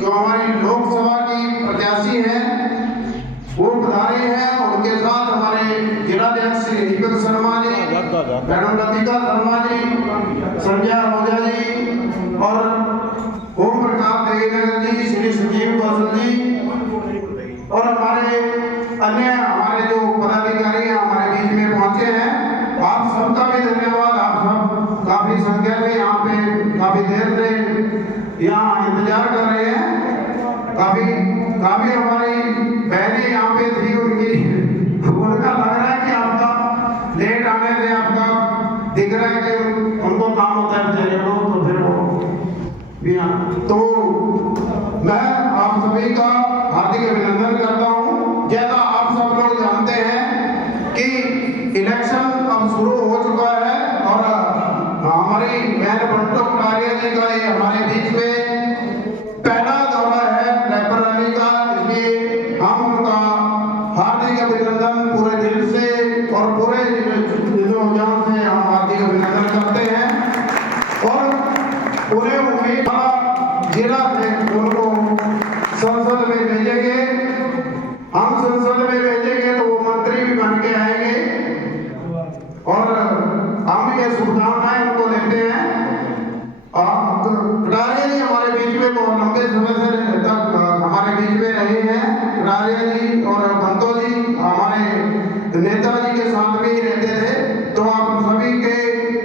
जो हमारी लोकसभा की प्रत्याशी हैं वो पधारे हैं। उनके साथ हमारे जिलाध्यक्ष श्री दीपक शर्मा जी, मैडम लतिका शर्मा जी, संजय आहूजा जी और ओम प्रकाश देवीनगर जी, श्री संजीव कौशल जी और हमारे अन्य जो पदाधिकारी हमारे बीच में पहुंचे हैं। आप सबका भी धन्यवाद। आप सब काफी संख्या में यहाँ पे काफी देर से यहाँ इंतजार कर रहे हैं। काफी हमारी बहनें यहाँ पे थी, उनका लग रहा है कि आपका लेट आने से आपका दिख रहा है कि उनको काम होता है बेचारे लोग, तो फिर वो तो मैं आप सभी का हार्दिक अभिनंदन करता हूँ। जैसा आप सब लोग जानते हैं कि इलेक्शन अब शुरू हो चुका है और हमारी बहन बंटो कटारिया जी का ये हमारे बीच में पहला दौरा है रैपर रैली का, इसलिए हम उनका हार्दिक अभिनंदन पूरे दिल से और पूरे जान से हम हार्दिक अभिनंदन करते हैं और पूरे उम्मीद जिला से उनको संसद में भेजेंगे। हम संसद में भेजेंगे तो वो मंत्री भी बन के आएंगे और हम ये शुभकामनाएं उनको देते हैं। कटारिया जी हमारे बीच में बहुत लंबे समय से तक हमारे बीच में रहे हैं। कटारिया जी और बंतो जी हमारे नेताजी के साथ भी रहते थे, तो आप सभी के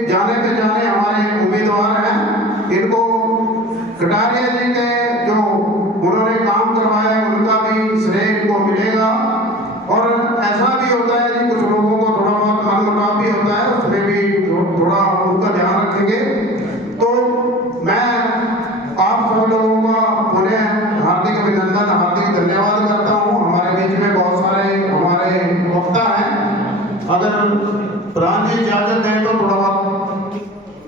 जाने पे जाने हमारे उम्मीदवार हैं। इनको कटारिया जी के जो उन्होंने काम करवाया उनका भी श्रेय इनको मिलेगा। और ऐसा भी होता है कि कुछ लोगों को थोड़ा बहुत मनमुटाव भी होता है, उसमें भी थोड़ा उनका ध्यान रखेंगे। तो मैं आप सब लोगों का पुनः हार्दिक अभिनंदन, हार्दिक धन्यवाद करता हूँ। हमारे बीच में बहुत सारे हमारे वक्ता हैं, अगर प्रधान जी इजाजत दें तो थोड़ा बहुत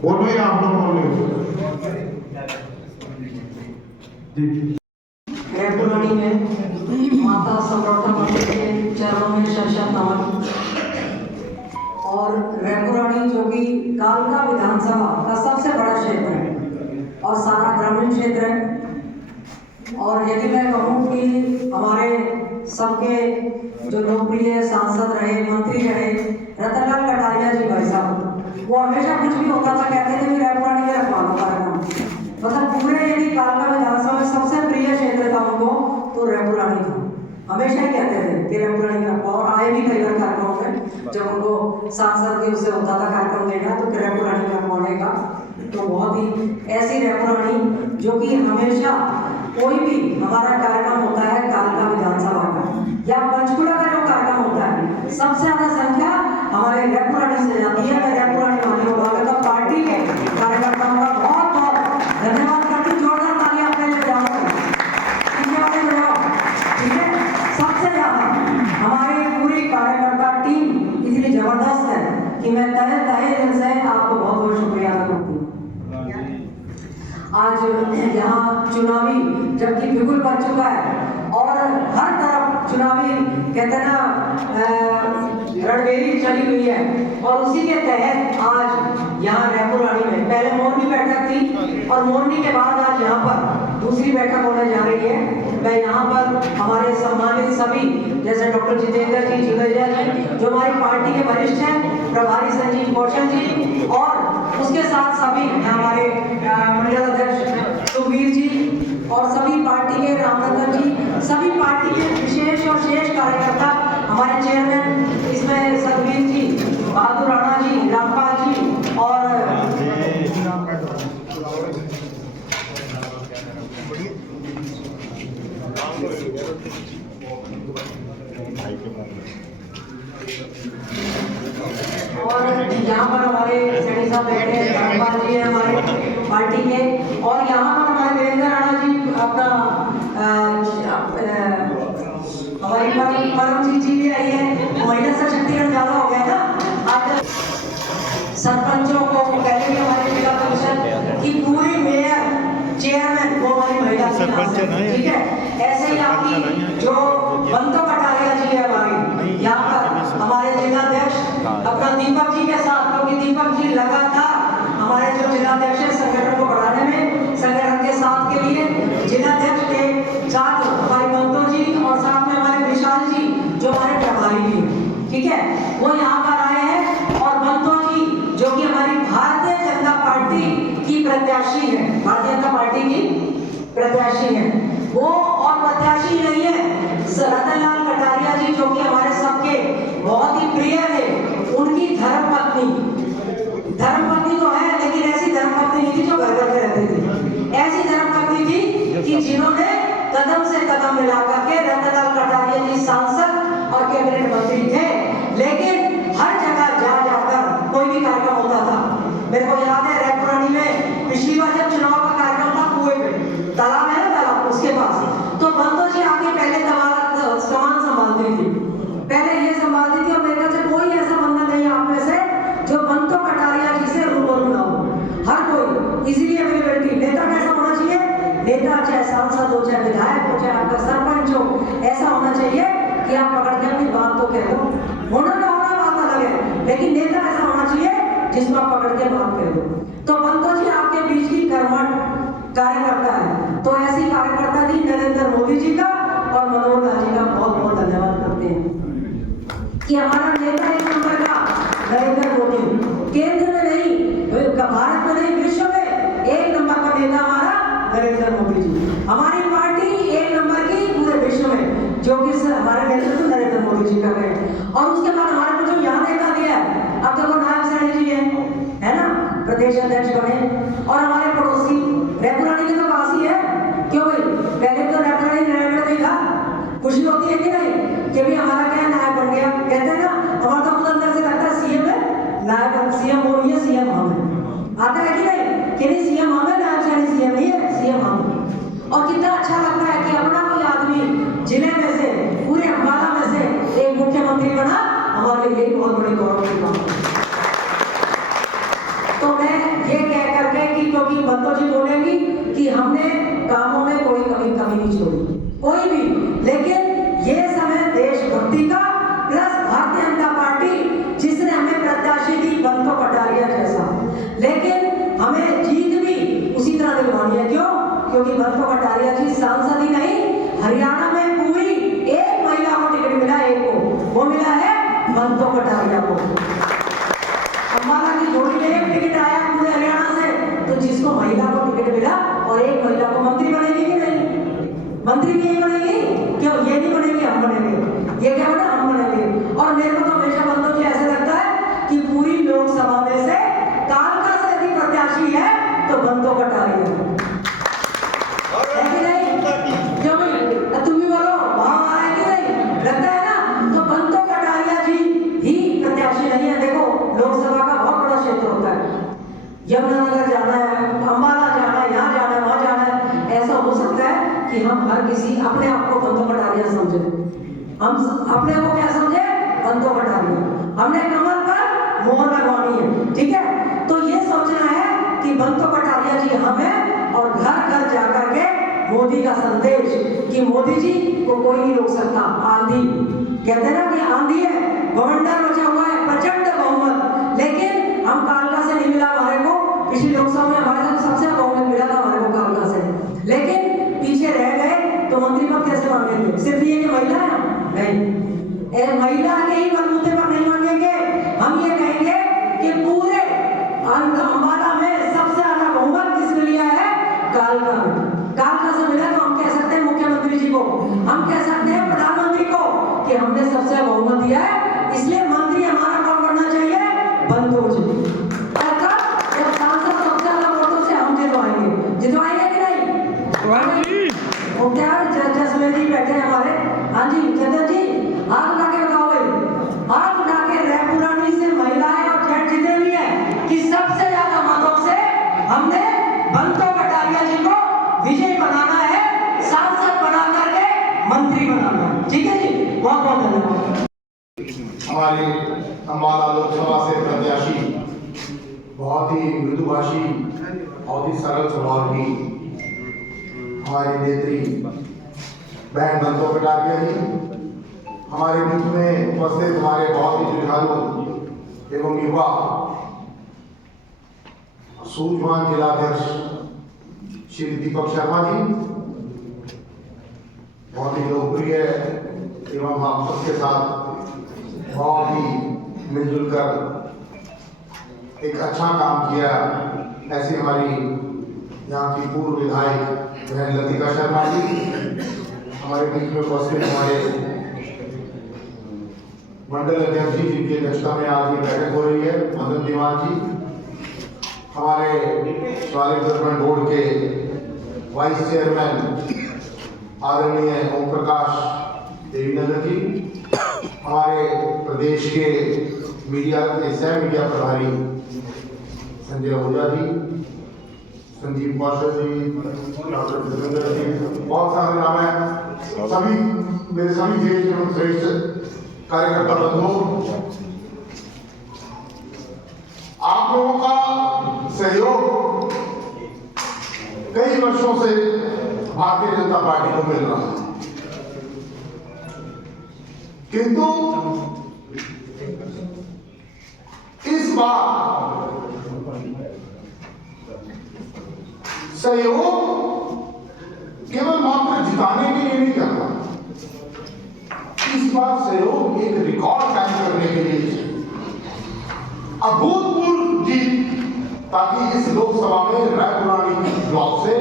बोलो या आप लोग बोलो। रेपुरानी में माता संवर्धन मंदिर के चरणों में शत नमन। और रेपुरानी जो कि कालका विधानसभा का सबसे बड़ा क्षेत्र है और सारा ग्रामीण क्षेत्र है। और यदि मैं कहूँ कि हमारे सबके जो लोकप्रिय सांसद रहे, मंत्री रहे, रतनलाल कटारिया जी भाई साहब, वो हमेशा कुछ भी होता था कहते थे कि रेपुरानी में रखवा लो कार्यक्रम। मतलब पूरे यदि कालका विधानसभा में सबसे प्रिय क्षेत्र था उनको तो रेपुरानी था। हमेशा ही कहते थे कि रेपुरानी में रखवाओ, और आए भी कई बार कार्यक्रमों में जब उनको सांसद के उससे होता था कार्यक्रम देना तो रेपुरानी में रखवाने का। तो बहुत ही ऐसी रेपुरानी जो कि हमेशा कोई भी हमारा कार्यक्रम होता है कालका विधानसभा का या पंचकुला का जो कार्यक्रम होता है, सबसे ज्यादा संख्या हमारे रेपुरानी से जाती है। मैं रेपुरानी वाली होगा पार्टी के कार्यकर्ताओं का बहुत बहुत धन्यवाद करती हूँ। जोरदार तालियां अपने लिए बजाओ, ठीक है। सबसे ज्यादा हमारी पूरी कार्यकर्ता टीम इतनी जबरदस्त है कि मैं तहे दिल से आपको बहुत बहुत शुक्रिया अदा करती हूँ। आज यहाँ चुनावी जबकि बिल्कुल बच चुका है और हर तरफ चुनावी कहते हैं ना रणबेरी चली हुई है, और उसी के तहत आज यहाँ रेपुरानी में पहले मोरनी बैठक थी और मोरनी के बाद आज यहाँ पर दूसरी बैठक होने जा रही है। मैं यहाँ पर हमारे सम्मानित सभी जैसे डॉक्टर जितेंद्र जी, जिगरिया जी जो हमारी पार्टी के वरिष्ठ हैं, प्रभारी संजीव कौशल जी, और उसके साथ सभी हमारे मंडल अध्यक्ष सुखबीर जी और सभी पार्टी के रामनंदन जी, सभी पार्टी के विशेष और शेष कार्यकर्ता, हमारे चेयरमैन इसमें सतवीर जी, बहादुर राणा जी, रामपाल जी और यहाँ पर हमारे सेठी साहब बैठे हैं, रामपाल जी हैं हमारे पार्टी के, और यहाँ पर हमारे वीरेंद्र राणा जी अपना हमारी परम जी भी आई है। महिला सशक्तिकरण ज्यादा हो गया ना आज सरपंचों को, पहले भी हमारे जिला परिषद की पूरी मेयर चेयरमैन वो हमारी महिला ठीक है। ऐसे ही आपकी जो बंतो कटारिया जी है हमारी यहाँ पर हमारे जिलाध्यक्ष अपना दीपक जी के साथ, क्योंकि दीपक जी लगातार हमारे जो जिलाध्यक्ष है संगठन को बढ़ाने में संगठन के साथ के लिए जिलाध्यक्ष वो यहाँ पर आए हैं और बंतो जी जो कि हमारी भारतीय जनता पार्टी की प्रत्याशी है, भारतीय जनता पार्टी की प्रत्याशी है वो, और प्रत्याशी नहीं है रतनलाल कटारिया जी जो कि हमारे सबके बहुत ही प्रिय थे, उनकी धर्मपत्नी तो है लेकिन ऐसी धर्मपत्नी नहीं थी जो घर घर में रहती थी, ऐसी धर्मपत्नी थी कि जिन्होंने कदम से कदम मिला करके रतनलाल कटारिया जी सांसद और कैबिनेट मंत्री थे, लेकिन हर जगह जा जाकर कोई भी कार्यक्रम होता था। मेरे को याद है रैपुरानी में पिछली बार जब चुनाव का कार्यक्रम था, कुएं में तालाब है ना, तालाब उसके पास, तो बंतो जी आगे पहले सामान संभालती थी, पहले ये संभालती थी, और मेरे ख्याल से कोई ऐसा बंदा नहीं है आप में से जो बंतो कटारिया जी से रूबरू ना हो, हर कोई। इसीलिए मेरी बेटी, नेता कैसा होना चाहिए, नेता चाहे सांसद हो, चाहे विधायक हो, चाहे आपका सरपंच हो, ऐसा होना चाहिए कि आप पकड़ के अपनी बात तो कह दो, होना ना होना बात अलग है, लेकिन नेता ऐसा होना चाहिए जिसको आप पकड़ के बात कह दो। तो बंतो जी आपके बीच की कर्मठ कार्यकर्ता है, तो ऐसी कार्यकर्ता थी नरेंद्र मोदी जी का और मनोहर लाल जी का बहुत बहुत धन्यवाद करते हैं कि हमारा नेता एक नंबर का नरेंद्र मोदी, केंद्र में नहीं, भारत में नहीं, विश्व में एक नंबर का नेता हमारा नरेंद्र मोदी जी। हमारी पार्टी एक नंबर की पूरे विश्व में, जो कि हमारे नेतृत्व नरेंद्र मोदी जी कर रहे हैं। और उसके बाद हमारे को जो यहाँ नेता दिया है, अब देखो नायब सैनी जी है ना, प्रदेश अध्यक्ष बने, और हमारे पड़ोसी रैपुरानी के तो पास ही है, क्यों भाई, पहले तो रैपुरानी नायब नहीं था, खुशी होती है कि नहीं कि भी हमारा क्या नायब बन गया, कहते हैं ना, हमारा तो खुद अंदर से लगता है सीएम है, नायब सीएम वो नहीं है, सीएम हम है, आता है कि नहीं सीएम हम है, नायब सैनी सीएम नहीं है, सीएम हम। और कितना अच्छा लगता है कि अपना कोई आदमी जिले में से, पूरे अम्बाला में से एक मुख्यमंत्री बना, हमारे लिए बहुत बड़ी गौरव की बात है। तो मैं ये कह करके कि क्योंकि बंतो जी बोलेंगी कि हमने कामों में कोई कमी नहीं छोड़ी, कोई भी, लेकिन ये समय देशभक्ति का प्लस भारतीय जनता पार्टी जिसने हमें प्रत्याशी दी बंतो कटारिया जैसा, लेकिन हमें जीत भी उसी तरह दिलवानी है। क्यों? क्योंकि बंतो कटारिया जी सांसद ही नहीं, हरियाणा में पूरी एक महिला को टिकट मिला, एक को, वो मिला है बंतो कटारिया को। अम्बाला की जोड़ी में एक टिकट आया पूरे हरियाणा से, तो जिसको महिला को टिकट मिला और एक महिला को मंत्री बनेगी कि नहीं, मंत्री भी यही बनेगी, क्यों ये नहीं बनेगी, हम बनेंगे, ये क्या बना, हम बनेंगे। और मेरे को तो हमेशा बंतो जी ऐसे लगता है कि पूरी लोकसभा में से कालका से यदि प्रत्याशी है तो बंतो कटारिया है कि नहीं, क्यों भाई तुम भी बोलो वहां आ रहा है कि नहीं, लगता है ना, तो बंतो कटारिया जी ही प्रत्याशी नहीं है। देखो लोकसभा का बहुत बड़ा क्षेत्र होता है, यमुनानगर जाना है, अम्बाला जाना है, यहाँ जाना है, वहां जाना है, ऐसा हो सकता है कि हम हर किसी अपने आप को बंतो कटारिया समझे, हम अपने को क्या समझे, बंतो कटारिया, हमने कमर पर मोहर लगवानी है, ठीक है। तो ये सोचना है कि बंतो कटारिया जी हमें, और घर घर जाकर के मोदी का संदेश कि मोदी जी को कोई नहीं रोक सकता, आंधी, कहते हैं ना कि आंधी है, बवंडर मचा हुआ है, प्रचंड बहुमत, लेकिन हम कालका से नहीं मिला हमारे को, पिछली लोकसभा में हमारे साथ सबसे बहुमत मिला था हमारे को कालका से, लेकिन पीछे रह गए, तो मंत्री पद कैसे मांगेंगे, सिर्फ ये कि महिला है नहीं, महिला के ही बलबूते पर नहीं मांगेंगे, हम ये कहेंगे कि पूरे अम्बाला में सबसे ज्यादा बहुमत किसने लिया है, कालका में, कालका से मिला, तो हम कह सकते हैं मुख्यमंत्री जी को, हम कह सकते हैं प्रधानमंत्री को कि हमने सबसे बहुमत दिया है, इसलिए मंत्री हमारा कौन बनना चाहिए, बंतो जी। जब सांसद सबसे ज्यादा वोटों से हम जितवाएंगे कि नहीं, वो क्या जसमें जी बैठे हैं हमारे, हाँ जी चंदन जी, हाथ उठा के बताओ भाई, हाथ उठा के रैपुरानी से महिलाएं और जेंट्स जितने भी हैं कि सबसे ज्यादा मतों से हमने बंतो कटारिया जी को विजय बनाना है, सांसद बना करके मंत्री बनाना है, ठीक है जी, बहुत बहुत धन्यवाद। हमारे अम्बाला लोकसभा से प्रत्याशी बहुत ही मृदुभाषी, बहुत ही सरल स्वभाव की हमारी नेत्री बहन बंतो कटारिया जी, हमारे बीच में उपस्थित हमारे बहुत ही जुझारू एवं युवा सूझवान जिलाध्यक्ष श्री दीपक शर्मा जी, बहुत ही लोकप्रिय एवं आप सबके साथ बहुत ही मिलजुल कर एक अच्छा काम किया। ऐसी हमारी यहाँ की पूर्व विधायक बहन लतिका शर्मा जी हमारे बीच में उपस्थित, हमारे मंडल अध्यक्ष जी जिनकी अध्यक्षता में आज ये बैठक हो रही है, मदन दीवान जी, हमारे शिवालिक डेवलपमेंट बोर्ड के वाइस चेयरमैन आदरणीय ओम प्रकाश देवीनगर जी, हमारे प्रदेश के मीडिया के सह मीडिया प्रभारी संजय ओझा जी, संजीव कौशल जी, डॉक्टर जितेंद्र जी, बहुत सारे नाम है, सभी मेरे सभी देश एवं श्रेष्ठ कार्यकर्ता बंधुओं, आप लोगों का सहयोग कई वर्षों से भारतीय जनता पार्टी को मिल रहा है, किंतु इस बार सहयोग केवल मात्र जिताने के लिए नहीं करना, इस बार सहयोग एक रिकॉर्ड कायम करने के लिए अभूतपूर्व जीत, ताकि इस लोकसभा में रायपुरानी ब्लॉक से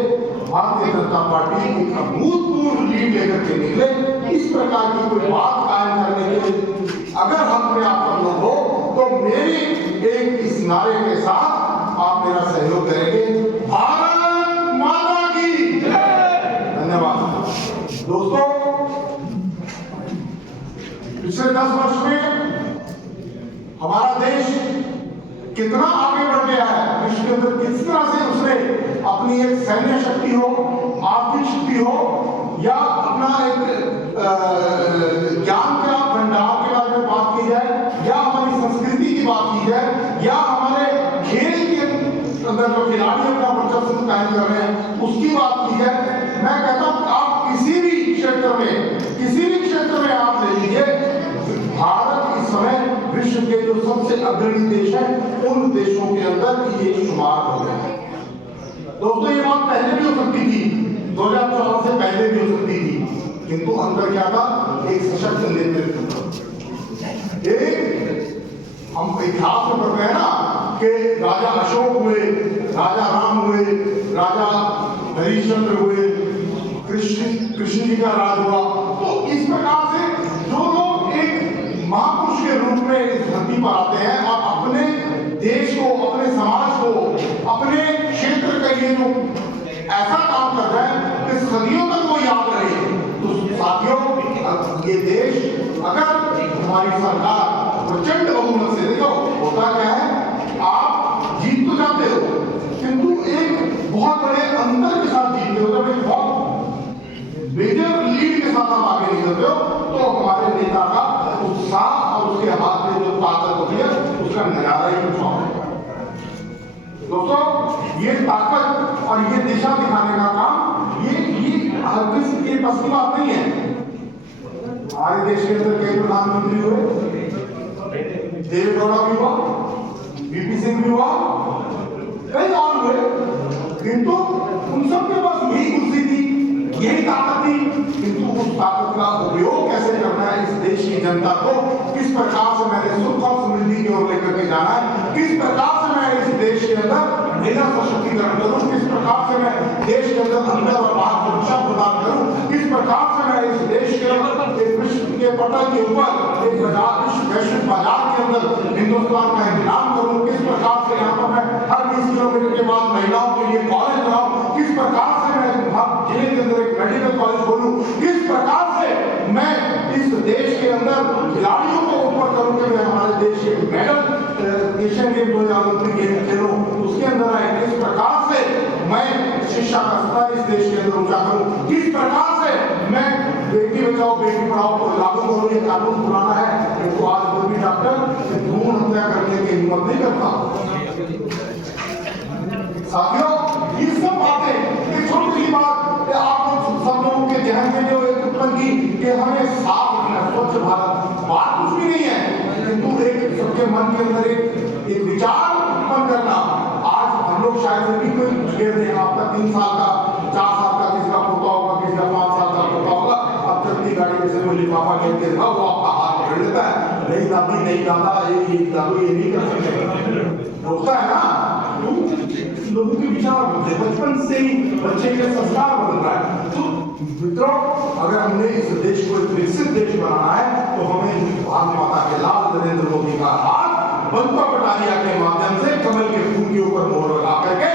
भारतीय जनता पार्टी एक अभूतपूर्व लीड लेकर के निकले। इस प्रकार की कोई बात कायम करने के लिए अगर हम में आप सब लोग हो तो मेरी एक इस नारे के साथ आप मेरा सहयोग करेंगे। भारत माता की धन्यवाद। दोस्तों, पिछले 10 वर्ष में हमारा देश कितना आगे बढ़ गया है, विश्व के अंदर किस तरह से उसने अपनी एक सैन्य शक्ति हो, आर्थिक शक्ति हो, या अपना एक ज्ञान का भंडार के बारे में बात की जाए, या हमारी संस्कृति की बात की जाए, या हमारे खेल के अंदर जो खिलाड़ी अपना प्रदर्शन कायम कर रहे हैं उसकी बात की जाए। मैं कहता हूं आप किसी भी क्षेत्र में आप ले लीजिए, भारत इस समय विश्व के जो सबसे अग्रणी देश हैं उन देशों के अंदर ये शुमार हो गया है। दोस्तों, ये बात पहले भी हो सकती थी, 2014 से पहले भी हो सकती थी, किंतु अंदर क्या था? एक सशक्त नेतृत्व। हम इतिहास में पढ़ रहे हैं ना कि राजा अशोक हुए, राजा राम हुए, राजा हरिश्चंद्र हुए, कृष्ण जी का राज हुआ। तो इस प्रकार से जो लोग एक महापुरुष के रूप में इस धरती पर आते हैं और अपने देश को, अपने समाज को, अपने क्षेत्र का ये जो ऐसा काम कर रहे हैं कि सदियों तक वो याद रहे, तो साथियों, ये देश अगर हमारी सरकार प्रचंड बहुमत से, देखो होता क्या है, आप जीत तो जाते हो किंतु एक बहुत बड़े अंतर के साथ जीतते हो। जब एक बहुत मेजर लीड के साथ आप आगे निकलते हो तो हमारे नेता का उत्साह और उसके हाथ में जो ताकत होती है उसका नजारा ही कुछ और है। दोस्तों, ये ताकत और ये दिशा दिखाने का काम ये हर किसी के बस की बात नहीं है। हमारे देश के अंदर कई प्रधानमंत्री हुए, देवेगौड़ा भी हुआ, वीपी सिंह भी हुआ, कई और हुए, किंतु उन सबके पास यही कुर्सी थी, यही ताकत थी, किंतु उस ताकत का उपयोग कैसे करना है, इस देश की जनता को किस प्रकार से मैंने सुख और समृद्धि की ओर लेकर के जाना है, किस प्रकार से मैं इस देश के अंदर महिला सशक्तिकरण करूं, किस प्रकार से मैं देश के अंदर और बाहर सुरक्षा प्रदान करूं, किस प्रकार से मैं इस देश के अंदर एक विश्व के पटल के ऊपर एक वैश्विक बाजार के अंदर हिंदुस्तान का इंतजाम करूं, किस प्रकार से यहाँ पर मैं हर 20 किलोमीटर के बाद महिलाओं के लिए कॉलेज बनाऊं, किस प्रकार से मैं हर जिले के अंदर एक मेडिकल कॉलेज खोलूं, किस प्रकार से मैं इस देश के अंदर खिलाड़ियों को ऊपर करूं कि मैं हमारे देश के मेडल एशियन गेम 2029 गेम खेलूं, उसके अंदर आए, किस प्रकार से मैं शिक्षा का स्तर इस देश के अंदर ऊंचा करूं, किस प्रकार से मैं बेटी बचाओ बेटी पढ़ाओ को लागू करूं। ये कानून पुराना है किंतु आज कोई भी डॉक्टर भ्रूण हत्या करने की हिम्मत नहीं करता। साथियों, ये सब बातें, ये छोटी सी बात आप सब लोगों के जहन में जो उत्पन्न की कि हमें साफ रखना, स्वच्छ भारत, बात कुछ भी नहीं है, किंतु एक सबके मन के अंदर एक विचार उत्पन्न करना। आज हम लोग शायद भी कोई घेर दें, आपका 3 साल का, 4 साल का किसी का पोता होगा, किसी का 5 साल का पोता होगा, अब चलती गाड़ी में से कोई लिफाफा घेर के वो आपका हाथ पकड़ लेता है नहीं दादी नहीं दादा ये दादू ये नहीं कर सकते, रोकता है ना। तो लोगों के विचार बदलते, बचपन से ही बच्चे के संस्कार बदल रहा है। तो मित्रों, अगर हमने इस देश को एक विकसित देश बनाना है तो हमें भारत माता के लाल नरेंद्र मोदी का हाथ बंपा कटारिया के माध्यम से कमल के फूल के ऊपर मोहर लगा करके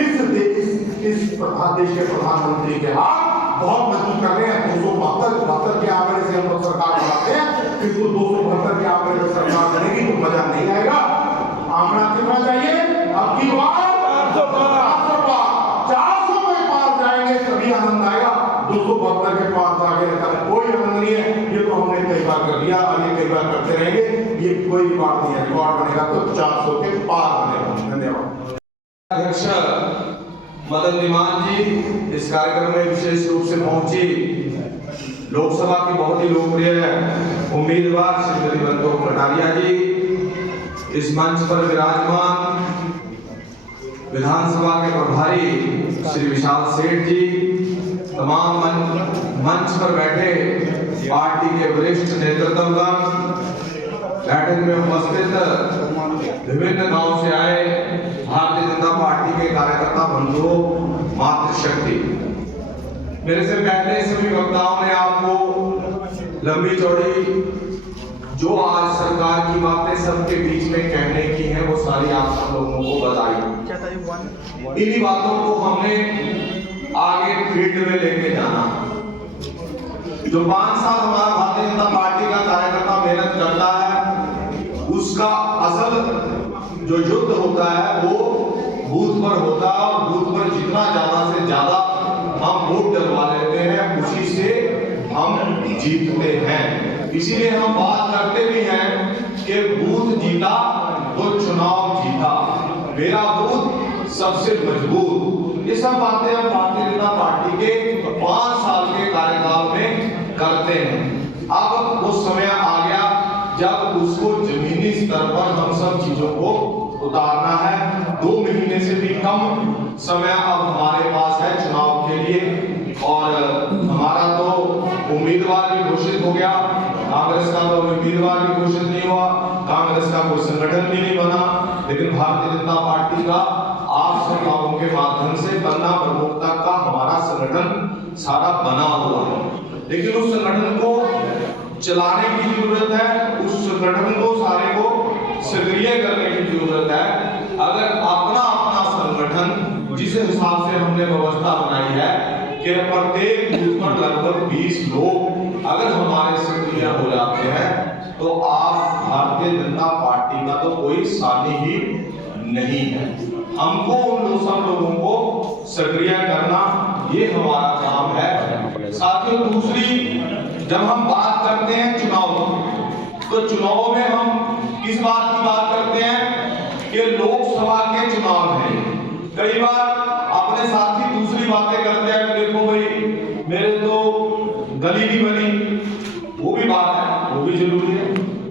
इस देश के प्रधानमंत्री के हाथ बहुत मजबूत कर रहे हैं। 272 के आंकड़े से हम लोग सरकार बनाते हैं, किंतु 272 के आंकड़े से सरकार बनेगी तो मजा नहीं आएगा। आंकड़ा कितना चाहिए? अब की बार 400 में पार जाएंगे तभी आनंद आएगा। 272 के पार जाके कोई आनंद नहीं है। ये तो हमने कई बार कर लिया और ये कई बार करते रहेंगे, ये कोई रिकॉर्ड नहीं है। रिकॉर्ड बनेगा तो 400 के पार बनेगा। धन्यवाद। अध्यक्ष मदन दीमान जी इस कार्यक्रम में विशेष रूप से पहुंची लोकसभा की बहुत ही लोकप्रिय उम्मीदवार श्रीमती बंतो कटारिया जी, इस मंच पर विराजमान विधानसभा के प्रभारी श्री विशाल सेठ जी, तमाम मंच पर बैठे पार्टी के वरिष्ठ नेतृत्वगण, बैठक में उपस्थित विभिन्न गांव से आए भारतीय जनता पार्टी के कार्यकर्ता बंधुओं, मातृशक्ति, मेरे से पहले सभी वक्ताओं ने आपको लंबी चौड़ी जो आज सरकार की बातें सबके बीच में कहने की हैं वो सारी आप सब लोगों को बताई। इन्हीं बातों को हमने आगे फील्ड में लेके जाना। जो 5 साल हमारा भारतीय जनता पार्टी का कार्यकर्ता मेहनत करता है, उसका असल जो युद्ध होता है वो बूथ पर होता है, और बूथ पर जितना ज्यादा से ज्यादा हम वोट डलवा लेते हैं उसी से हम जीतते हैं। इसीलिए हम बात करते भी हैं कि बूथ जीता तो चुनाव जीता, मेरा बूथ सबसे मजबूत। ये सब बातें हम भारतीय जनता पार्टी के 5 साल के कार्यकाल में करते हैं। अब वो समय आ गया जब उसको जमीनी स्तर पर हम सब चीजों को उतारना है। 2 महीने से भी कम समय अब हमारे पास है चुनाव के लिए, और हमारा तो उम्मीदवार भी घोषित हो गया, कांग्रेस का तो उम्मीदवार भी घोषित नहीं हुआ, कांग्रेस का कोई संगठन भी नहीं बना, लेकिन भारतीय जनता पार्टी का आप सब लोगों के माध्यम से पन्ना प्रमुखता का हमारा संगठन सारा बना हुआ है। लेकिन उस संगठन को चलाने की जरूरत है, उस संगठन को सारे को सक्रिय करने की जरूरत है। अगर अपना अपना संगठन जिस हिसाब से हमने व्यवस्था बनाई है कि प्रत्येक बूथ पर लगभग 20 लोग अगर हमारे सक्रिय हो जाते हैं तो आप भारतीय जनता पार्टी का तो कोई सानी ही नहीं है। हमको उन सब लोगों को सक्रिय करना ये हमारा काम है। साथियों, दूसरी, जब हम बात करते हैं चुनाव तो चुनाव में हम किस बात की बात करते हैं कि लोकसभा के चुनाव हैं। कई बार अपने साथी दूसरी बातें करते हैं, देखो भाई मेरे तो गली भी बनी, वो भी बात है, वो भी जरूरी है,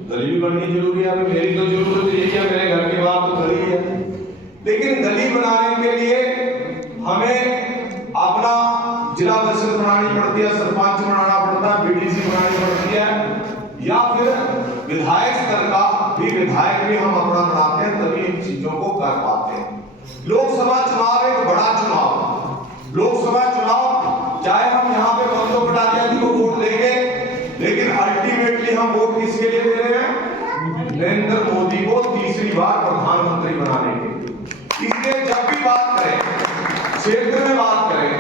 गली भी बननी जरूरी है। मेरी तो जरूरत यही है, मेरे घर के बाहर तो गली है, लेकिन गली बनाने के लिए हमें अपना जिला परिषद बनानी पड़ती है, सरपंच बनाना पड़ता है, बीडीसी बनानी पड़ती है, या फिर विधायक स्तर का भी विधायक भी हम अपना बनाते हैं, तभी इन चीजों को कर पाते हैं। लोकसभा चुनाव एक बड़ा चुनाव, लोकसभा चुनाव चाहे हम यहाँ पे बंतो कटारिया जी को वोट देंगे, लेकिन अल्टीमेटली हम वोट किसके लिए दे रहे हैं? नरेंद्र मोदी को तीसरी बार प्रधानमंत्री बनाने के लिए। इसलिए जब भी बात करें, क्षेत्र में बात करें,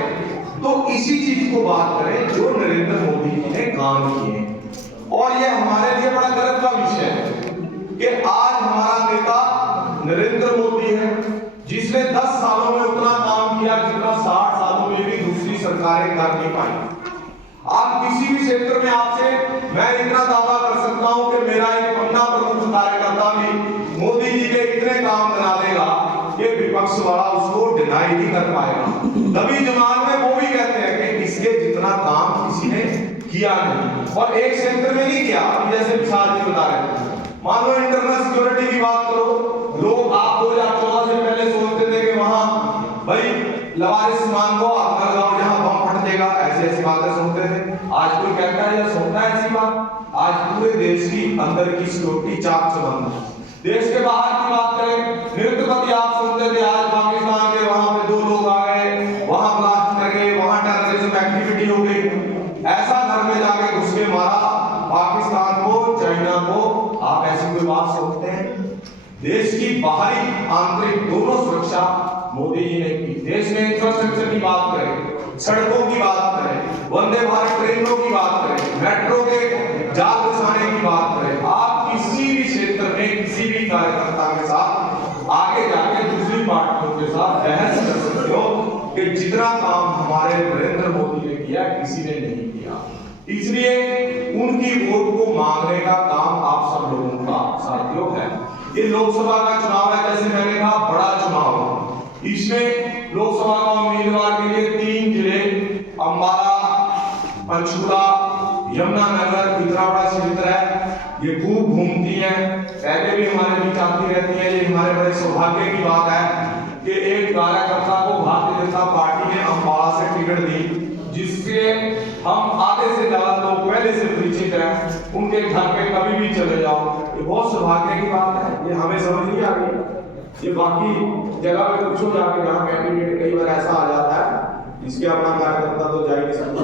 तो इसी चीज को बात करें जो नरेंद्र मोदी जी ने काम किए। और यह हमारे लिए बड़ा गर्व का विषय है कि आज हमारा नेता नरेंद्र मोदी है, जिसने 10 सालों में उतना काम किया जितना 60 सालों में भी दूसरी सरकारें कर नहीं पाई। आप किसी भी क्षेत्र में आपसे मैं इतना दावा कर सकता हूं कि मेरा एक पन्ना प्रमुख कार्यकर्ता भी मोदी जी के इतने काम बना देगा कि विपक्ष वाला उसको डिनाई नहीं कर पाएगा। तभी जुमान में वो भी कहते हैं कि इसके जितना काम किसी ने किया नहीं, और एक क्षेत्र में नहीं किया। जैसे विशाल जी बता रहे, मान लो इंटरनल सिक्योरिटी की बात करो, लोग आप 2014 से पहले सोचते थे कि वहां भाई लवारिस मान को आपका गांव जहां बम फट देगा, ऐसे ऐसी ऐसी बातें सुनते थे। आज कोई कहता है या सुनता है ऐसी बात? आज पूरे देश की अंदर की सिक्योरिटी चाक चबंद है। देश के बाहर की बात करें, नृत्यपति आप सुनते थे, आज पाकिस्तान के वहां पे 2 लोग आ गए, वहां ब्लास्ट कर गए, वहां टेररिज्म एक्टिविटी हो गई, ऐसा घर में जाके घुस के मारा पाकिस्तान को, चाइना को। आप ऐसी कोई बात सुनते हैं? देश की बाहरी आंतरिक दोनों सुरक्षा मोदी जी ने की। देश में इंफ्रास्ट्रक्चर की बात करें, सड़कों की बात करें, वंदे भारत ट्रेनों की बात करें, मेट्रो के जाल बिछाने की बात करें, आप किसी भी क्षेत्र में किसी भी कार्यकर्ता के साथ आगे जाके दूसरी पार्टियों के साथ बहस कर सकते हो कि जितना काम हमारे नरेंद्र मोदी ने किया किसी ने नहीं किया। इसलिए उनकी वोट को मांगने का काम आप सब लोगों का साथियों है। ये लोकसभा का चुनाव है, जैसे मैंने कहा बड़ा चुनाव है। इसमें लोकसभा का उम्मीदवार के लिए 3 जिले अंबाला, पंचकुला, यमुनानगर, इतना बड़ा क्षेत्र है। ये खूब घूमती हैं, पहले भी हमारे बीच आती रहती है। ये हमारे बड़े सौभाग्य की बात है कि एक कार्यकर्ता को भारतीय जनता पार्टी ने अंबाला से टिकट दी, जिससे हम आधे से ज्यादा लोग पहले से परिचित हैं। उनके घर पे कभी भी चले जाओ, ये बहुत सौभाग्य की बात है। ये हमें समझ नहीं आ रही, ये बाकी जगह पे पूछो जाके, जहाँ कैंडिडेट कई बार ऐसा आ जाता है इसके अपना कार्यकर्ता तो जा ही नहीं सकता।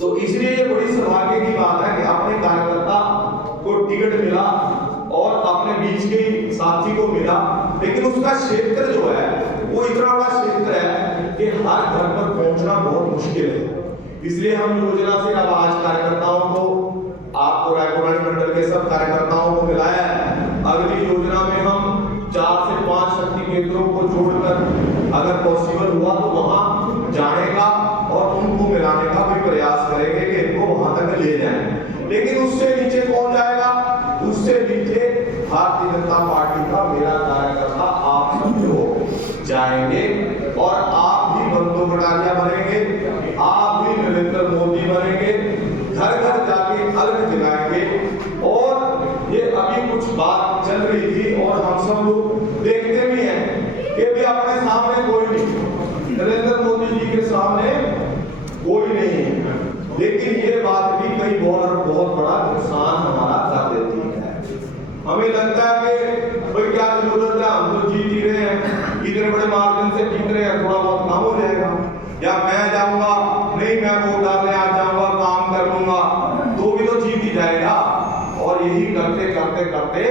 तो इसलिए ये बड़ी सौभाग्य की बात है कि अपने कार्यकर्ता को टिकट मिला और अपने बीच के साथी को मिला, लेकिन उसका क्षेत्र जो है वो इतना बड़ा क्षेत्र है कि हर घर पर पहुंचना बहुत मुश्किल है। इसलिए हम योजना से अब आज कार्यकर्ताओं को, आपको रायपुर मंडल के सब कार्यकर्ताओं को मिलाया है। अगली योजना में हम 4 से 5 शक्ति केंद्रों को जोड़कर अगर पॉसिबल हुआ तो वहां जाने का और उनको मिलाने का भी प्रयास करेंगे कि इनको वहां तक ले जाएं। लेकिन उससे नीचे कौन जाएगा? उससे नीचे भारतीय जनता पार्टी का मेरा कार्यकर्ता आप सब लोग जाएंगे और आप भी बंदो बटालियां बनेंगे, आप भी नरेंद्र मोदी बनेंगे, घर घर जाके अलग जगाएंगे। और ये अभी कुछ बात चल रही थी और हम सब लोग देखते भी हैं कि भी अपने सामने कोई नहीं, नरेंद्र मोदी जी के सामने कोई नहीं है, लेकिन ये बात भी कई बहुत बड़ा नुकसान हमारा कर देती है। हमें लगता है कि भाई क्या जरूरत है, हम तो जीत ही रहे हैं, इतने बड़े मार्जिन से जीत रहे हैं, थोड़ा बहुत काम हो जाएगा, या मैं जाऊंगा, नहीं मैं वोट डालने आ जाऊंगा, काम कर लूंगा तो भी तो जीत ही जाएगा। और यही करते करते करते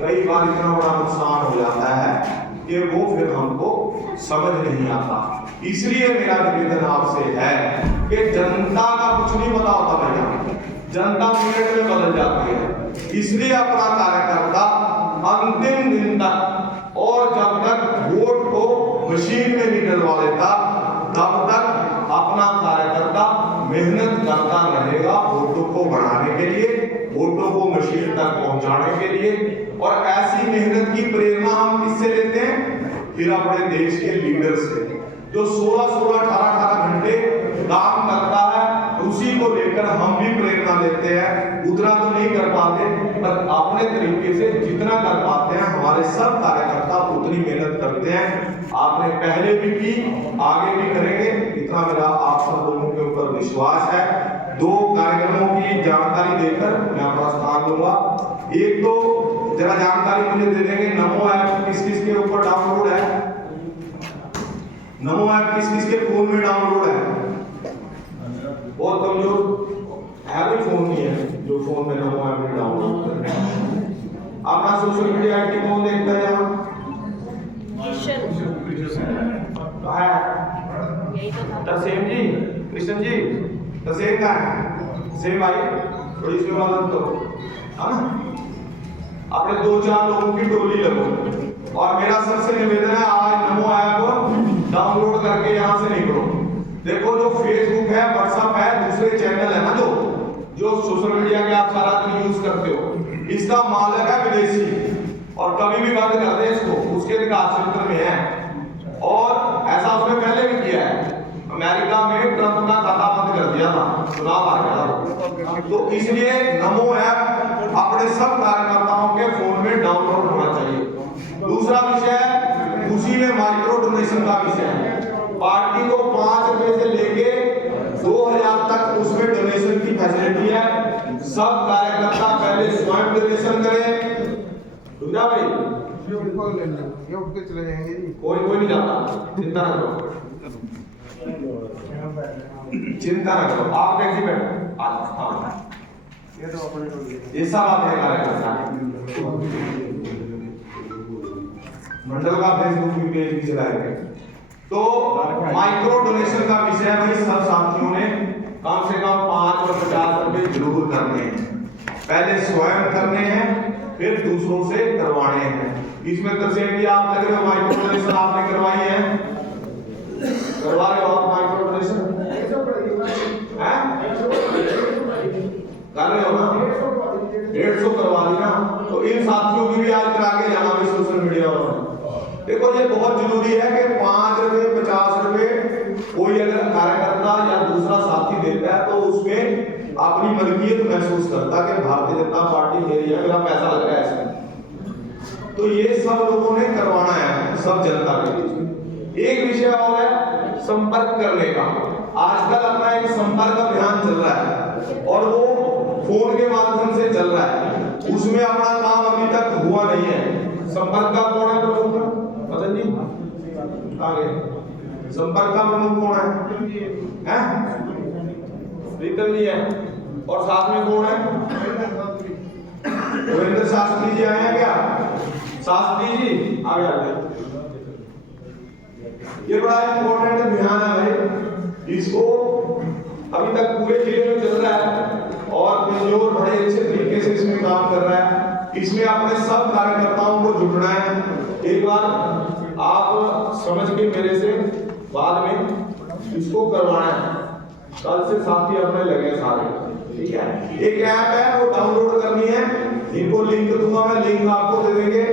कई बार इतना बड़ा नुकसान हो जाता है कि वो फिर हमको समझ नहीं आता। इसलिए मेरा निवेदन आपसे है कि जनता का कुछ नहीं पता होता भैया, जनता मिनट में बदल जाती है। इसलिए अपना कार्यकर्ता अंतिम दिन तक, और जब तक वोट को मशीन में नहीं डलवा लेता तब तक अपना कार्यकर्ता मेहनत करता रहेगा वोटों को बढ़ाने के लिए, वोटों को मशीन तक पहुंचाने के लिए। और ऐसी मेहनत की प्रेरणा हम किससे लेते हैं? फिर अपने देश के लीडर से, जो 16-16, 18-18 घंटे काम करता है, उसी को लेकर हम भी प्रेरणा लेते हैं। उतना तो नहीं कर पाते, पर अपने तरीके से जितना कर पाते हैं हमारे सब कार्यकर्ता उतनी मेहनत करते हैं। आपने पहले भी की, आगे भी करेंगे, इतना मेरा आप सब लोगों के ऊपर विश्वास है। 2 कार्यक्रमों की जानकारी देकर मैं अपना स्थान लूंगा। एक तो जरा जानकारी मुझे दे देंगे, नमो ऐप किस किस के ऊपर डाउनलोड है? नमो ऐप किस किस के फोन में डाउनलोड है? बहुत कमजोर है भी फोन नहीं है जो फोन में नमो ऐप में डाउनलोड कर रहे हैं। अपना सोशल मीडिया एक्टिव कौन देखता है यहाँ? तरसेम जी, कृष्ण जी, तरसेम का है, सेम भाई थोड़ी इसमें मदद करो, है ना? अपने 2-4 लोगों की टोली लगो। और मेरा सबसे निवेदन है, आज नमो ऐप डाउनलोड करके यहाँ से निकलो। देखो जो फेसबुक है, व्हाट्सएप है, दूसरे चैनल है ना, जो सोशल मीडिया के आप सारा दिन यूज करते हो, इसका मालिक है विदेशी, और कभी भी बंद कर दे इसको, उसके विकास क्षेत्र में है। और ऐसा उसने पहले भी किया है, अमेरिका में ट्रंप का खाता बंद कर दिया था, चुनाव आ गया। तो इसलिए नमो ऐप अपने सब कार्यकर्ताओं के फोन में डाउनलोड होना चाहिए। दूसरा विषय, उसी में माइक्रो डोनेशन का विषय है। पार्टी को 5 रुपए से लेके सब कार्यकर्ता पहले स्वयं निर्देशन करें। सुना भाई, ये उठ के चले जाएंगे जी। कोई नहीं जाता, चिंता न करो, चिंता न करो, आप टैक्सी बैठो। हाँ, ये तो अपने ये सब आपने कार्यकर्ता मंडल का फेसबुक पेज भी चलाएंगे। तो माइक्रो डोनेशन का विषय भाई सब साथियों ने कम से कम 5 और 50 रुपए जरूर करने हैं। पहले स्वयं करने हैं, फिर दूसरों से करवाने हैं। इसमें तरसेम भी आप लग रहे हो, माइक्रो डोनेशन आपने करवाई है, करवा रहे हो आप माइक्रो डोनेशन हैं? कर रहे हो ना? 150 करवा दी ना। तो इन साथियों की भी आज करा के जाना भी सोशल मीडिया पर। देखो ये बहुत जरूरी है कि 5 रुपए 50 रुपए कोई अगर कार्यकर्ता या दूसरा साथी देता है तो उसमें अपनी मलकियत महसूस करता है कि भारतीय जनता पार्टी मेरी है, मेरा पैसा लग रहा है इसमें। तो ये सब लोगों ने करवाना है, सब जनता के बीच में। एक विषय और है संपर्क करने का। आजकल अपना एक संपर्क अभियान चल रहा है और वो फोन के माध्यम से चल रहा है, उसमें अपना काम अभी तक हुआ नहीं है। संपर्क का कौन है प्रमुख? मदन जी आगे। संपर्क का प्रमुख कौन है? प्रीतम जी है, और साथ में कौन है? गोविंद शास्त्री जी आए हैं क्या? शास्त्री जी आगे आगे। ये बड़ा इंपॉर्टेंट अभियान है भाई, इसको अभी तक पूरे जिले में चल रहा है और पिंजौर बड़े अच्छे तरीके से इसमें काम कर रहा है। इसमें अपने सब कार्यकर्ताओं को जुड़ना है। एक बार आप समझ के मेरे से बाद में इसको करवाना है। कल से साथी अपने लगे सारे, ठीक है? एक ऐप है वो डाउनलोड करनी है, इनको लिंक दूंगा मैं, लिंक आपको दे देंगे।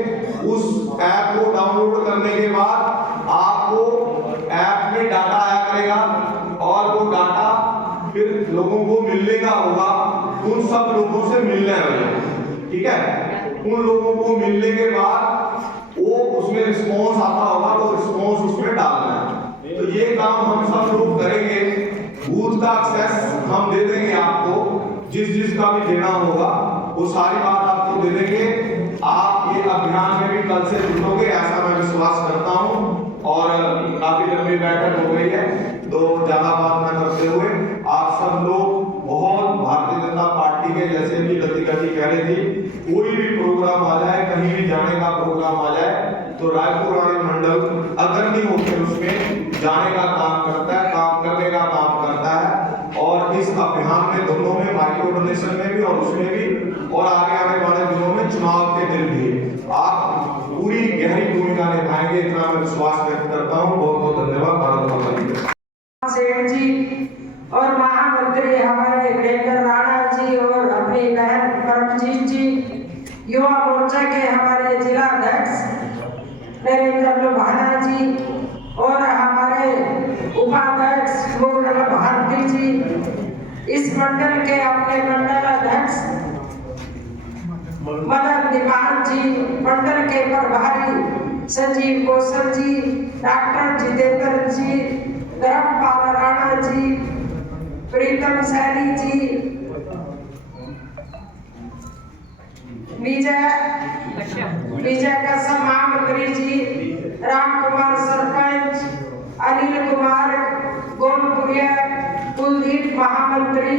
उस ऐप को डाउनलोड करने के बाद आपको ऐप में डाटा आया करेगा और वो डाटा फिर लोगों को मिलने का होगा। उन सब लोगों से मिलना है, ठीक है? उन लोगों को मिलने के बाद वो उसमें रिस्पॉन्स आता होगा तो रिस्पॉन्स उसमें डालना है। तो ये काम हम सब लोग करेंगे। बूथ का एक्सेस हम दे देंगे आपको, जिसका भी देना होगा वो सारी बात आपको दे देंगे। आप ये अभियान में भी कल से जुड़ोगे ऐसा मैं विश्वास करता हूँ। और काफी लंबी बैठक हो गई है तो ज्यादा बात न करते हुए आप सब लोग बहुत भारतीय जनता पार्टी के, जैसे भी लतिका जी कह रही थी, कोई भी प्रोग्राम आ जाए, कहीं भी जाने का प्रोग्राम आ जाए तो रायपुर रानी मंडल अग्रणी होकर उसमें जाने का काम करता है, काम करने का काम करता है। और इस अभियान में दोनों में, माइक्रो डोनेशन में भी और उसमें भी, और आगे आने वाले दिनों में चुनाव के दिन भी आप पूरी गहरी भूमिका निभाएंगे, इतना मैं विश्वास व्यक्त करता हूँ। बहुत बहुत धन्यवाद। भारत माता की सेठ जी और महामंत्री हमारे वीरेंद्र राणा जी और अपनी बहन परमजीत जी, युवा मोर्चा के हमारे जिला अध्यक्ष नरेंद्र लोभाना जी और हमारे उपाध्यक्ष गोविंद भारती जी, इस मंडल के अपने मंडल अध्यक्ष मदन दीपाल जी, मंडल के प्रभारी संजीव कौशल जी, डॉक्टर जितेंद्र जी, धर्मपाल राणा जी, प्रीतम सैनी जी, विजय कश्यप महामंत्री जी, राम कुमार सरपंच, अनिल कुमार गोलपुरिया, कुलदीप महामंत्री,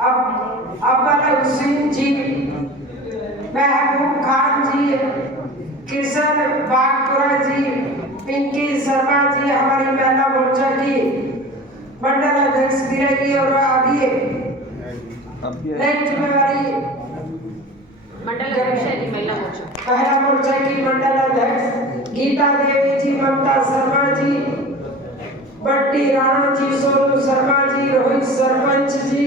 अब्बल हुसैन जी, महबूब खान जी, किशन बागपुरा जी, पिंकी शर्मा जी हमारी महिला मोर्चा की मंडल अध्यक्ष भी रही और अभी नई जिम्मेवारी मंडल अध्यक्ष है महिला मोर्चा, महिला मोर्चा की मंडल अध्यक्ष गीता देवी जी, ममता शर्मा जी, बट्टी राणा जी, सोनू शर्मा जी, रोहित सरपंच जी,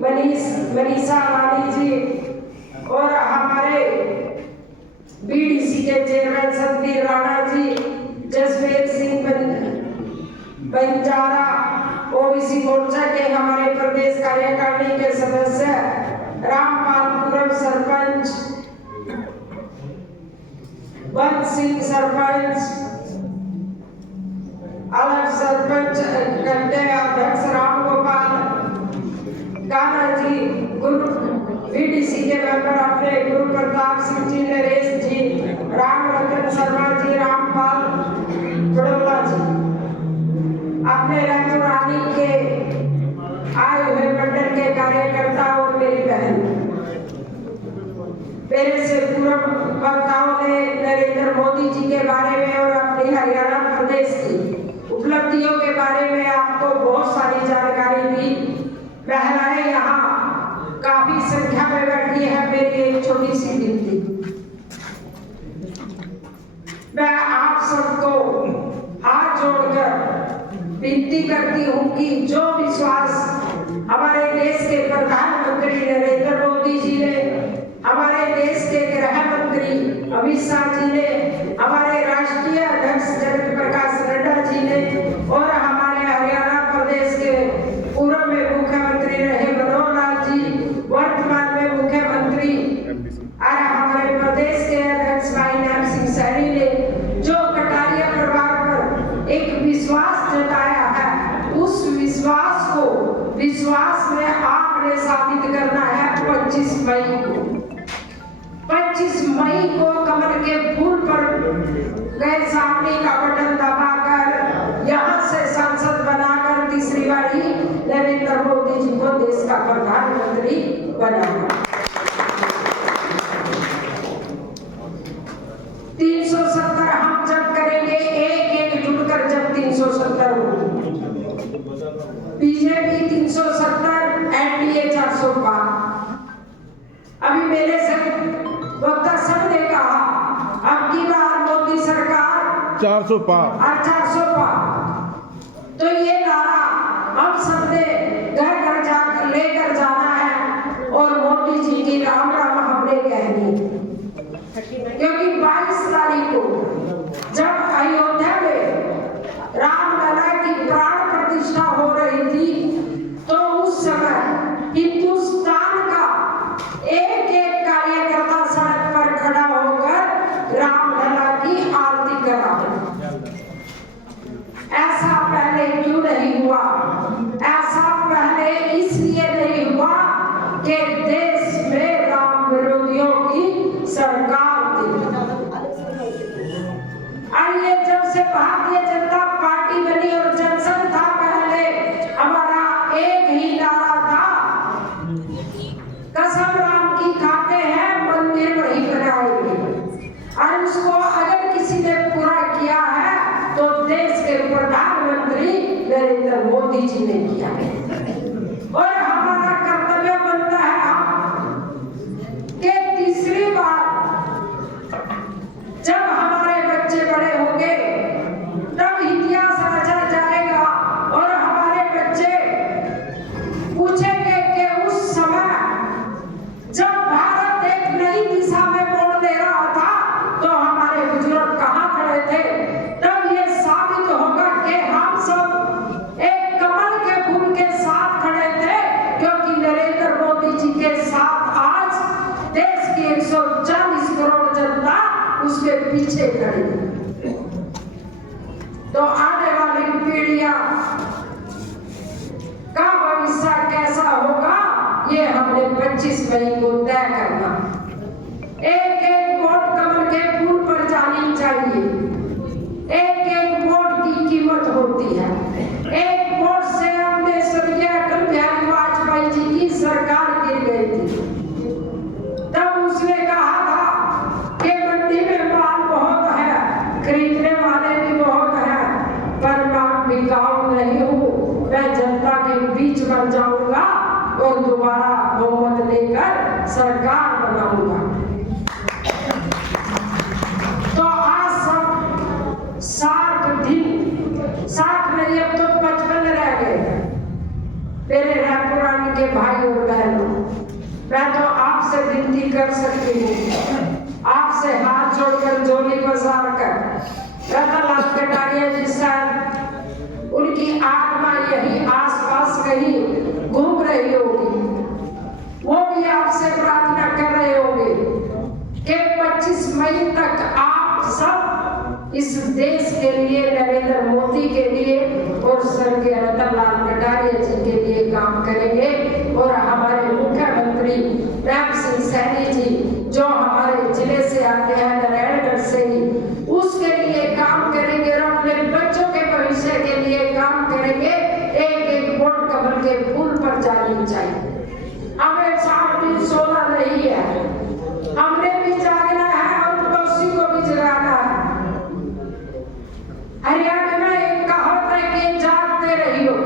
मनीषा रानी जी और हमारे बीडीसी के चेयरमैन संदीप राणा जी, जसवीर सिंह बंजारा, ओबीसी मोर्चा के हमारे प्रदेश कार्यकारिणी के सदस्य रामपालपुरम सरपंच, बंद सिंह सरपंच, अलग सरपंच गड्ढे अध्यक्ष राम गोपाल कान्हा जी, प्रताप सिंह जी, नरेश जी, राम रतन शर्मा जी, रामपाल बड़ौला जी, अपने रंगरानी के आए हुए मंडल के कार्यकर्ता और मेरी बहन, मेरे से पूर्व वक्ताओं ने नरेंद्र मोदी जी के बारे में और अपनी हरियाणा प्रदेश की उपलब्धियों के बारे में आपको बहुत सारी जानकारी दी। महिलाएं यहाँ काफी संख्या में बैठी है, मेरी एक छोटी सी गिनती। मैं आप सबको हाथ जोड़कर विनती करती हूँ कि जो विश्वास हमारे देश के प्रधानमंत्री नरेंद्र मोदी जी ने, हमारे देश के गृह मंत्री अमित शाह जी ने, हमारे राष्ट्रीय अध्यक्ष जगत प्रकाश नड्डा जी ने और हमारे हरियाणा प्रदेश के पूर्व में मुख्यमंत्री रहे मनोहर लाल जी, वर्तमान में मुख्यमंत्री और हमारे प्रदेश के अध्यक्ष भाई नाम सिंह सैनी ने जो कटारिया परिवार पर एक विश्वास जताया है, उस विश्वास को विश्वास में आपने साबित करना है 25 मई को। 25 मई को कमल के फूल पर गए सामने का बटन दबाकर यहाँ से सांसद बनाकर तीसरी बारी नरेंद्र मोदी जी को देश का प्रधानमंत्री बनाना। 370 हम जब करेंगे, एक जुड़कर जब 370 हो, बीजेपी 370, एनडीए 405। अभी मेरे से वक्ता सब ने कहा अब की बार मोदी सरकार 400 पार और 400 पार। तो ये नारा हम सबने घर घर जाकर लेकर जाना है और मोदी जी की राम राम हमने कहनी, क्योंकि 22 तारीख को जब अयोध्या में रामलला की प्राण प्रतिष्ठा हो रही थी, तो उस समय हिंदुस्तान का एक एक कार्यकर्ता सड़क पर खड़ा होकर रामलला की आरती करा। ऐसा पहले क्यों नहीं हुआ? ऐसा पहले इसलिए नहीं हुआ कि देश में राम विरोधियों की सरकार थी। और ये जब से भारतीय जनता पार्टी बनी और जनसंघ था, पहले हमारा एक ही नारा था, कसम राम की खाते हैं, मंदिर वही बनाएंगे। और उसको अगर किसी ने पूरा किया है तो देश के प्रधानमंत्री नरेंद्र मोदी जी ने किया है। और हमारा कर्तव्य बनता है कि तीसरी बार जब हमारे बच्चे बड़े होंगे तब इतिहास रचा जाएगा और हमारे बच्चे पूछेंगे कि उस समय जब भारत एक नई दिशा में मोड़ ले रहा था तो हमारे बुजुर्ग कहाँ खड़े थे। तब ये साबित होगा कि हम सब एक कमल के फूल के साथ खड़े थे, क्योंकि नरेंद्र मोदी जी के साथ आज देश की 140 करोड़ जनता उसके पीछे खड़ी है। तो आने वाली पीढ़ियां का भविष्य कैसा होगा, ये हमने 25 मई को तय करना। एक एक वोट कमल के फूल पर जानी चाहिए। एक एक वोट की कीमत होती है। एक वोट से हमने स्वर्गीय अटल बिहारी वाजपेयी जी की सरकार गिर गई थी। तब उसने कहा था कि मंडी में माल बहुत है, खरीदने वाले भी बहुत हैं, पर मैं बिकाऊ नहीं हूँ। मैं जनता के बीच बन जाऊंगा और दोबारा बहुमत लेकर सरकार बनाऊंगा। तो आज सब 60 दिन, 60 नहीं अब तो 55 रह गए। मेरे रायपुरानी के भाई और बहनों, मैं तो आपसे विनती कर सकती हूँ, आपसे हाथ जोड़कर जोली बजार कर रतनलाल कटारिया जी शायद उनकी आत्मा यही आसपास कहीं घूम रही होगी, वो भी आपसे प्रार्थना कर रहे होंगे कि 25 मई तक आप सब इस देश के लिए, नरेंद्र मोदी के लिए और स्वर्गीय रतनलाल कटारिया जी के लिए काम करेंगे। और हमारे मुख्यमंत्री नाम सिंह सैनी जी जो हमारे कमल के फूल पर जानी चाहिए। हमें 7 दिन सोना नहीं है, हमने भी जागना है और पड़ोसी को भी जगाना है। हरियाणा में एक कहावत है कि जागते रहियो।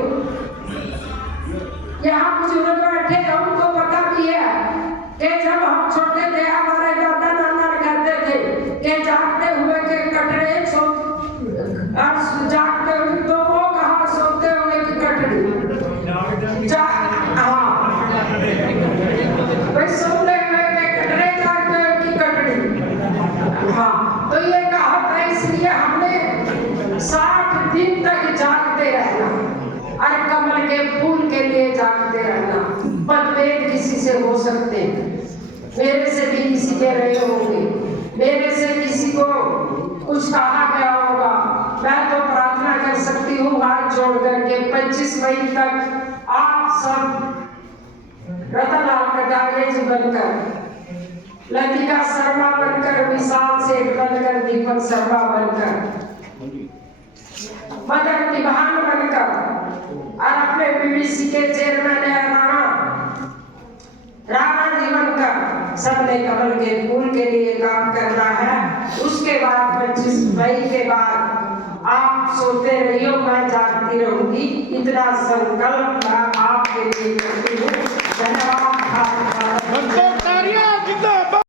यहाँ बुजुर्ग बैठे हैं, उनको पता भी है कि जब हम छोटे थे हमारे दादा नाना कहते थे कि जागते हुए के कटरे जागते हुए तो वो कहा सोते हुए की कटरी भाई सोते हुए के कटरे जागते हुए की कटरी। हाँ, तो ये कहावत है, इसलिए हमने 60 दिन तक जागते रहना और कमल के फूल के लिए जागते रहना। मतभेद किसी से हो सकते हैं, मेरे से भी किसी के रहे होंगे, मेरे से किसी को कुछ कहा गया होगा। मैं तो प्रार्थना कर सकती हूँ हाथ जोड़कर के 25 मई तक आप सब रतनलाल कटारिया जी बनकर, लतिका शर्मा बनकर, विशाल सेठ बनकर, दीपक शर्मा बनकर, मदन तिवान बनकर और अपने बीडीसी के चेयरमैन राणा जी बनकर सबने कमल के फूल के लिए काम करना है। उसके बाद 25 मई के बाद आप सोते रहियो, मैं जागती रहूंगी, इतना संकल्प मैं आपके लिए करती हूँ। धन्यवाद।